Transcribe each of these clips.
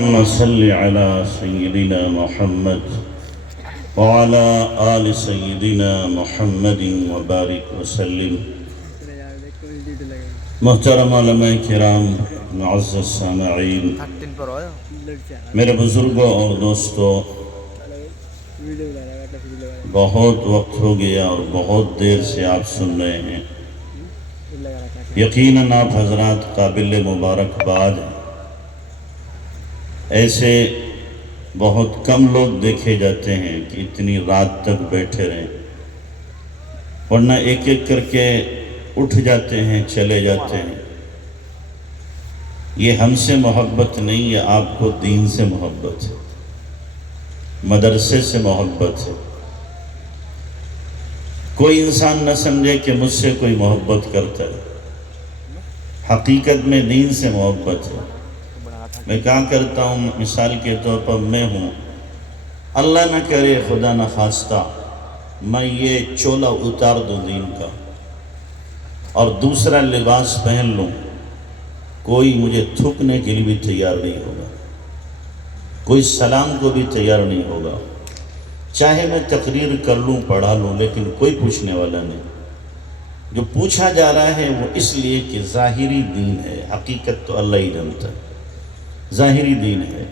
اللهم صل على سيدنا محمد وعلى آل سيدنا محمد وبارك وسلم. محترم علماء کرام، معزز سامعین، میرے بزرگوں اور دوستوں، بہت وقت ہو گیا اور بہت دیر سے آپ سن رہے ہیں. یقیناً آپ حضرات قابل مبارکباد. ایسے بہت کم لوگ دیکھے جاتے ہیں کہ اتنی رات تک بیٹھے رہیں، ورنہ ایک ایک کر کے اٹھ جاتے ہیں، چلے جاتے ہیں. یہ ہم سے محبت نہیں، یہ آپ کو دین سے محبت ہے، مدرسے سے محبت ہے. کوئی انسان نہ سمجھے کہ مجھ سے کوئی محبت کرتا ہے، حقیقت میں دین سے محبت ہے. میں کہا کرتا ہوں، مثال کے طور پر میں ہوں، اللہ نہ کرے خدا نہ خواستہ میں یہ چولا اتار دوں دین کا اور دوسرا لباس پہن لوں، کوئی مجھے تھکنے کے لیے بھی تیار نہیں ہوگا، کوئی سلام کو بھی تیار نہیں ہوگا. چاہے میں تقریر کر لوں، پڑھا لوں، لیکن کوئی پوچھنے والا نہیں. جو پوچھا جا رہا ہے وہ اس لیے کہ ظاہری دین ہے، حقیقت تو اللہ ہی جانتا ہے. ظاہری دین ہے.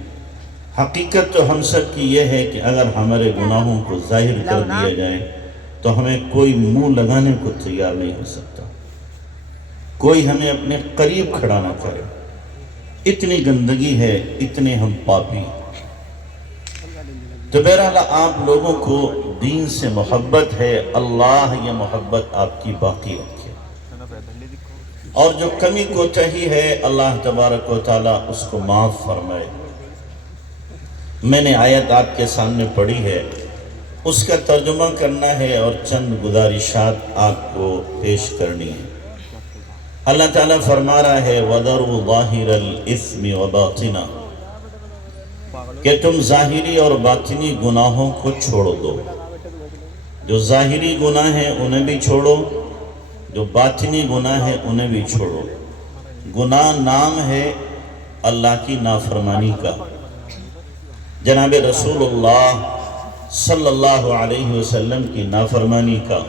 حقیقت تو ہم سب کی یہ ہے کہ اگر ہمارے گناہوں کو ظاہر کر دیا جائے تو ہمیں کوئی منہ لگانے کو تیار نہیں ہو سکتا، کوئی ہمیں اپنے قریب کھڑا نہ کرے. اتنی گندگی ہے، اتنے ہم پاپی. تو بہرحال آپ لوگوں کو دین سے محبت ہے، اللہ یہ محبت آپ کی باقی رکھے. اور جو کمی کوتاہی ہے اللہ تبارک و تعالیٰ اس کو معاف فرمائے. میں نے آیت آپ کے سامنے پڑھی ہے، اس کا ترجمہ کرنا ہے اور چند گزارشات آپ کو پیش کرنی ہے. اللہ تعالیٰ فرما رہا ہے وَذَرُوا ظَاهِرَ الْإِثْمِ وَبَاطِنَا، کہ تم ظاہری اور باطنی گناہوں کو چھوڑ دو. جو ظاہری گناہ ہیں انہیں بھی چھوڑو، جو باطنی گناہ ہے انہیں بھی چھوڑو. گناہ نام ہے اللہ کی نافرمانی کا. جناب رسول اللہ صلی اللہ علیہ وسلم کی نافرمانی کا.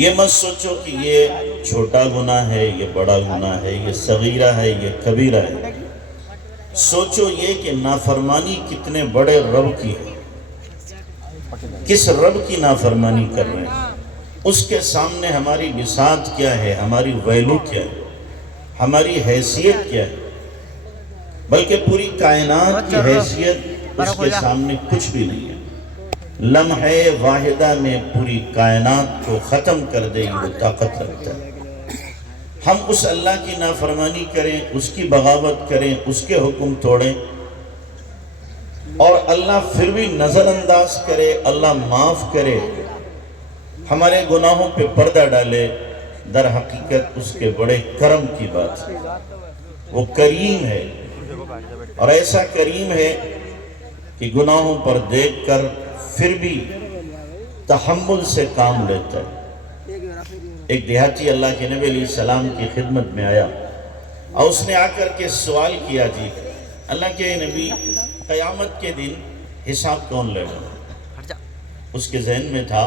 یہ مت سوچو کہ یہ چھوٹا گناہ ہے، یہ بڑا گناہ ہے، یہ صغیرہ ہے، یہ کبیرہ ہے. سوچو یہ کہ نافرمانی کتنے بڑے رب کی ہے. کس رب کی نافرمانی کر رہے ہیں، اس کے سامنے ہماری بساط کیا ہے، ہماری ویلو کیا ہے، ہماری حیثیت کیا ہے. بلکہ پوری کائنات کی حیثیت اس کے سامنے کچھ بھی نہیں ہے. لمحے واحدہ میں پوری کائنات کو ختم کر دے گی، وہ طاقت رکھتا ہے. ہم اس اللہ کی نافرمانی کریں، اس کی بغاوت کریں، اس کے حکم توڑیں، اور اللہ پھر بھی نظر انداز کرے، اللہ معاف کرے، ہمارے گناہوں پہ پردہ ڈالے. در حقیقت اس کے بڑے کرم کی بات ہے. وہ کریم ہے، اور ایسا کریم ہے کہ گناہوں پر دیکھ کر پھر بھی تحمل سے کام لیتا ہے. ایک دیہاتی اللہ کے نبی علیہ السلام کی خدمت میں آیا اور اس نے آ کر کے سوال کیا، جی اللہ کے نبی، قیامت کے دن حساب کون لے گا؟ اس کے ذہن میں تھا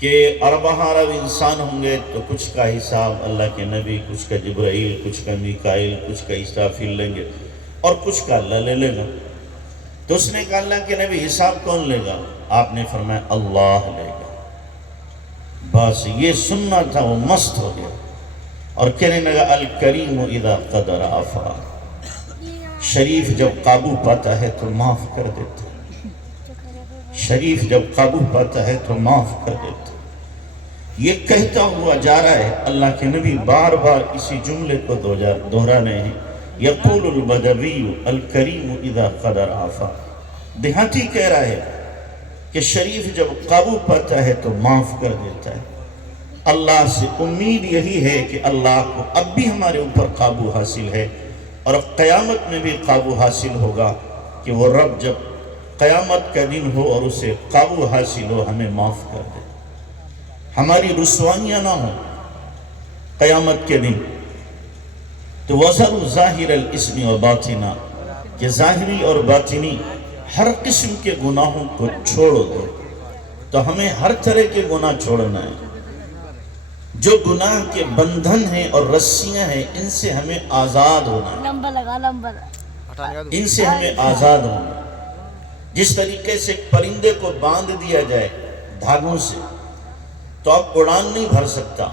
کہ اربع ارب انسان ہوں گے تو کچھ کا حساب اللہ کے نبی، کچھ کا جبرائیل، کچھ کا میکائیل، کچھ کا اسرافیل لیں گے، اور کچھ کا اللہ لے لے گا. تو اس نے کہا اللہ کے نبی حساب کون لے گا؟ آپ نے فرمایا اللہ لے گا. بس یہ سننا تھا، وہ مست ہو گیا اور کہنے لگا الکریم اذا قدر عفا. شریف جب قابو پاتا ہے تو معاف کر دیتا ہے. شریف جب قابو پاتا ہے تو معاف کر دیتا. یہ کہتا ہوا جا رہا ہے، اللہ کے نبی بار بار اسی جملے کو دہرا رہے ہیں، یقول البدوی الکریم اذا قدر عفا. دیہاتی کہہ رہا ہے کہ شریف جب قابو پاتا ہے تو معاف کر دیتا ہے. اللہ سے امید یہی ہے کہ اللہ کو اب بھی ہمارے اوپر قابو حاصل ہے، اور قیامت میں بھی قابو حاصل ہوگا کہ وہ رب جب قیامت کا دن ہو اور اسے قابو حاصل ہو، ہمیں معاف کر دے، ہماری رسوائیاں نہ ہوں قیامت کے دن. تو وَذَرُوا ظَاهِرَ الْإِثْمِ وَبَاطِنَا، کہ ظاہری اور باطنی ہر قسم کے گناہوں کو چھوڑ دو. تو ہمیں ہر طرح کے گناہ چھوڑنا ہے. جو گناہ کے بندھن ہیں اور رسیاں ہیں ان سے ہمیں آزاد ہونا ہے. ان سے ہمیں آزاد ہونا ہے. جس طریقے سے ایک پرندے کو باندھ دیا جائے دھاگوں سے تو اب اڑان نہیں بھر سکتا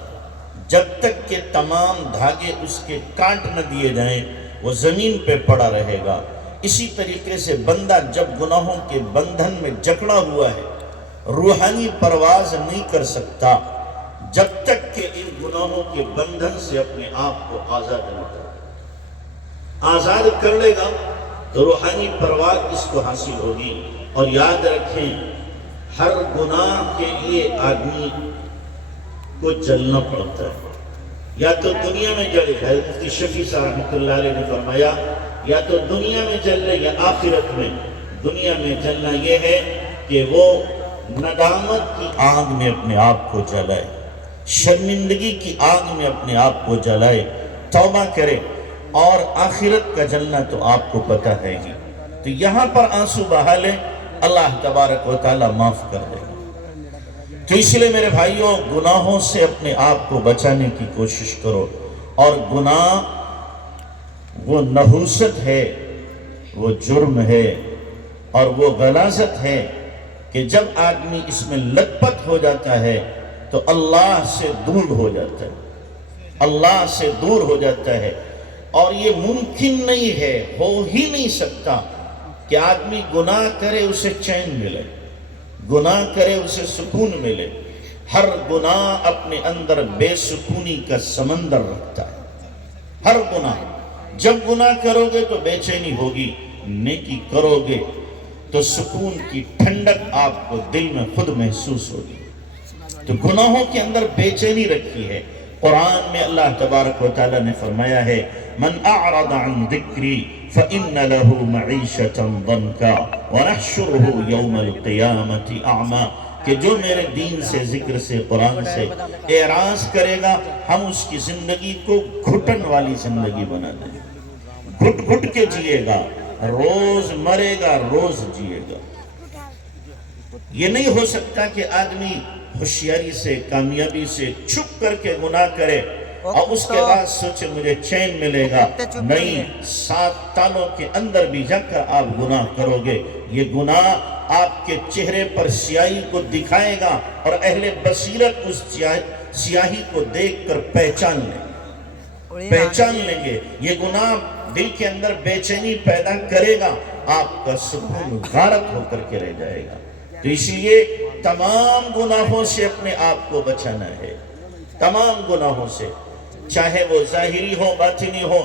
جب تک کہ تمام دھاگے اس کے کاٹ نہ دیے جائیں، وہ زمین پہ پڑا رہے گا. اسی طریقے سے بندہ جب گناہوں کے بندھن میں جکڑا ہوا ہے روحانی پرواز نہیں کر سکتا جب تک کہ ان گناہوں کے بندھن سے اپنے آپ کو آزاد نہ کرے. آزاد کر لے گا تو روحانی پرواز اس کو حاصل ہوگی. اور یاد رکھیں ہر گناہ کے لیے آدمی کو جلنا پڑتا ہے. یا تو دنیا میں جلے، حضرت شفیع صاحب رحمۃ اللہ علیہ نے فرمایا یا تو دنیا میں جل لے یا آخرت میں. دنیا میں جلنا یہ ہے کہ وہ ندامت کی آگ میں اپنے آپ کو جلائے، شرمندگی کی آگ میں اپنے آپ کو جلائے، توبہ کرے. اور آخرت کا جلنا تو آپ کو پتہ ہے ہی. تو یہاں پر آنسو بہا لیں، اللہ تبارک و تعالیٰ معاف کر دے گا. تو اس لیے میرے بھائیوں گناہوں سے اپنے آپ کو بچانے کی کوشش کرو. اور گناہ وہ نحوست ہے، وہ جرم ہے اور وہ غلاظت ہے کہ جب آدمی اس میں لت پت ہو جاتا ہے تو اللہ سے دور ہو جاتا ہے. اللہ سے دور ہو جاتا ہے. اور یہ ممکن نہیں ہے، ہو ہی نہیں سکتا کہ آدمی گناہ کرے اسے چین ملے، گناہ کرے اسے سکون ملے. ہر گناہ اپنے اندر بے سکونی کا سمندر رکھتا ہے. ہر گناہ، جب گناہ کرو گے تو بے چینی ہوگی، نیکی کرو گے تو سکون کی ٹھنڈک آپ کو دل میں خود محسوس ہوگی. تو گناہوں کے اندر بے چینی رکھی ہے. قرآن میں اللہ تبارک و تعالیٰ نے فرمایا ہے من اعرض عن ذکری فإن له معیشة ضنکا ونحشره یوم القیامت اعما. کہ جو میرے دین سے، ذکر سے، قرآن سے اعراض کرے گا ہم اس کی زندگی کو گھٹن والی زندگی بنا دیں گے. گھٹ گھٹ کے جیے گا، روز مرے گا، روز جیے گا. یہ نہیں ہو سکتا کہ آدمی ہوشیاری سے، کامیابی سے چھپ کر کے گناہ کرے اور اس کے بعد سوچے مجھے چین ملے گا. نہیں، 7 تالوں کے اندر بھی جا کر آپ گناہ کرو گے. یہ گناہ آپ کے چہرے پر سیاہی کو دکھائے گا اور اہل بصیرت اس سیاہی کو دیکھ کر پہچان لیں گے. یہ گناہ دل کے اندر بے چینی پیدا کرے گا، آپ کا سکون غارت ہو کر کے رہ جائے گا. تو اس لیے تمام گناہوں سے اپنے آپ کو بچانا ہے. تمام گناہوں سے، چاہے وہ ظاہری ہو باطنی ہو.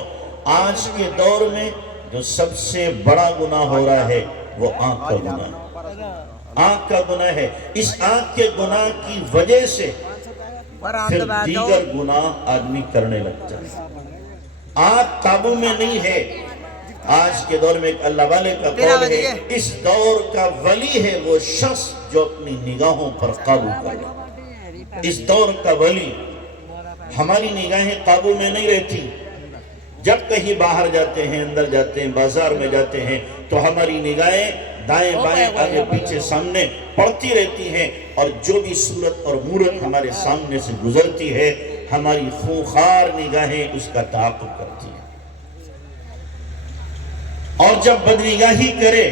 آج کے دور میں جو سب سے بڑا گناہ ہو رہا ہے وہ آنکھ کا گناہ ہے. آنکھ کا گناہ ہے. اس آنکھ کے گناہ کی وجہ سے پھر دیگر گناہ آدمی کرنے لگتا ہے. آنکھ قابو میں نہیں ہے. آج کے دور میں ایک اللہ والے کا قول ہے اس دور کا ولی ہے وہ شخص جو اپنی نگاہوں پر قابو کرے. اس دور کا ولی. ہماری نگاہیں قابو میں نہیں رہتی. جب کہیں باہر جاتے ہیں، اندر جاتے ہیں، بازار میں جاتے ہیں تو ہماری نگاہیں دائیں بائیں آگے پیچھے سامنے پڑتی رہتی ہیں اور جو بھی صورت اور مورت ہمارے سامنے سے گزرتی ہے ہماری خونخوار نگاہیں اس کا تعاقب کرتی ہیں. اور جب بدنگاہی کرے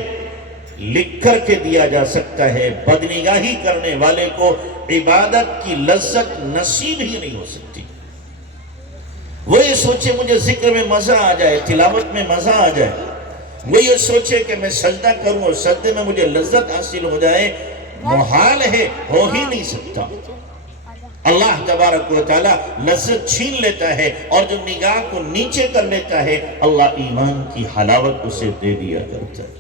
لکھ کر کے دیا جا سکتا ہے. بدنگاہی کرنے والے کو عبادت کی لذت نصیب ہی نہیں ہو سکتی. وہ یہ سوچے مجھے ذکر میں مزہ آ جائے، تلاوت میں مزہ آ جائے. وہ یہ سوچے کہ میں سجدہ کروں اور سجدے میں مجھے لذت حاصل ہو جائے. محال ہے، ہو ہی نہیں سکتا. اللہ تبارک و تعالیٰ لذت چھین لیتا ہے اور جو نگاہ کو نیچے کر لیتا ہے اللہ ایمان کی حلاوت اسے دے دیا کرتا ہے.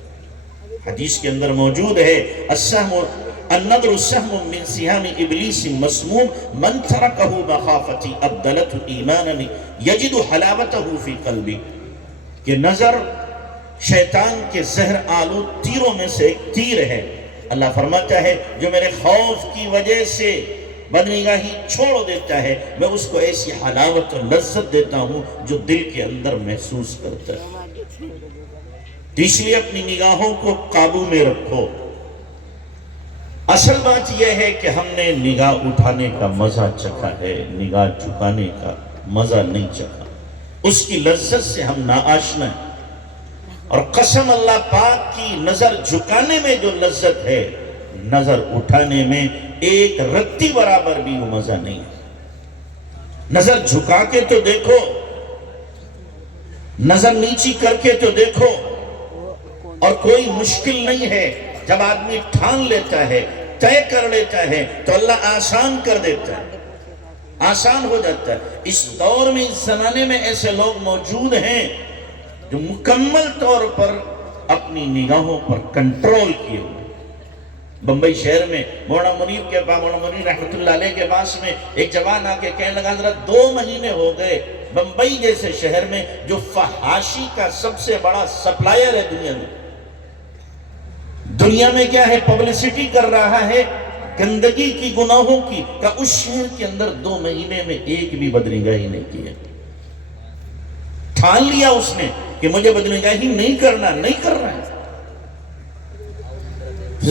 حدیث کے اندر موجود ہے النظر سهم من سهام ابلیس مسموم من ترکه مخافتی ابدلته ایمانا یجد حلاوته فی قلبی. کہ نظر شیطان کے زہر آلود تیروں میں سے ایک تیر ہے. اللہ فرماتا ہے جو میرے خوف کی وجہ سے بدنگاہی چھوڑ دیتا ہے میں اس کو ایسی حلاوت اور لذت دیتا ہوں جو دل کے اندر محسوس کرتا ہے. تو اس لیے اپنی نگاہوں کو قابو میں رکھو۔ اصل بات یہ ہے کہ ہم نے نگاہ اٹھانے کا مزہ چکھا ہے، نگاہ جھکانے کا مزہ نہیں چکھا، اس کی لذت سے ہم ناآشنا ہیں۔ اور قسم اللہ پاک کی، نظر جھکانے میں جو لذت ہے، نظر اٹھانے میں ایک رتی برابر بھی وہ مزہ نہیں ہے۔ نظر جھکا کے تو دیکھو، نظر نیچی کر کے تو دیکھو، اور کوئی مشکل نہیں ہے۔ جب آدمی ٹھان لیتا ہے، طے کر لیتا ہے، تو اللہ آسان کر دیتا ہے، آسان ہو جاتا ہے۔ اس دور میں، اس زمانے میں ایسے لوگ موجود ہیں جو مکمل طور پر اپنی نگاہوں پر کنٹرول کیے ہوئے۔ بمبئی شہر میں مولانا منیر کے پاس، مولانا منیر رحمت اللہ علیہ کے پاس میں ایک جوان آ کے کہنے لگا، حضرت 2 مہینے ہو گئے بمبئی جیسے شہر میں، جو فحاشی کا سب سے بڑا سپلائر ہے دنیا میں کیا ہے، پبلسٹی کر رہا ہے گندگی کی، گناہوں کی، کہ اس شہر کے اندر 2 مہینے میں ایک بھی بدنگاہی نہیں کی ہے۔ ٹھان لیا اس نے کہ مجھے بدنگاہی نہیں کرنا، نہیں کر رہا ہے۔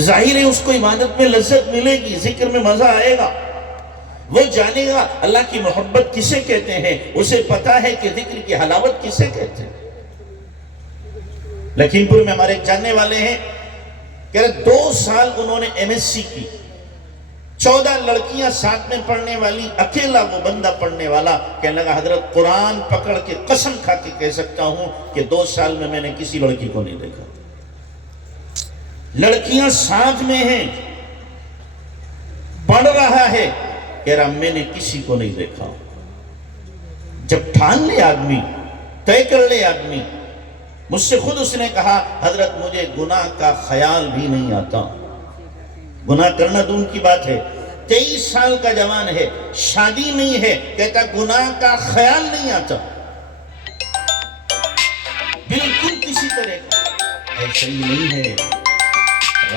ظاہر ہے اس کو عبادت میں لذت ملے گی، ذکر میں مزہ آئے گا، وہ جانے گا اللہ کی محبت کسے کہتے ہیں، اسے پتا ہے کہ ذکر کی حلاوت کسے کہتے ہیں۔ لکھیم پور میں ہمارے ایک جاننے والے ہیں، کہ 2 سال انہوں نے ایم ایس سی کی، 14 لڑکیاں ساتھ میں پڑھنے والی، اکیلا وہ بندہ پڑھنے والا، کہنے لگا حضرت قرآن پکڑ کے قسم کھا کے کہہ سکتا ہوں کہ 2 سال میں نے کسی لڑکی کو نہیں دیکھا۔ لڑکیاں ساتھ میں ہیں، پڑھ رہا ہے، کہہ رہا میں نے کسی کو نہیں دیکھا۔ جب ٹھان لے آدمی، طے کر لے آدمی، مجھ سے خود اس نے کہا حضرت مجھے گناہ کا خیال بھی نہیں آتا، گناہ کرنا دون کی بات ہے، 23 سال کا جوان ہے، شادی نہیں ہے، کہتا گناہ کا خیال نہیں آتا، بالکل کسی طرح کا۔ ایسا ہی نہیں ہے،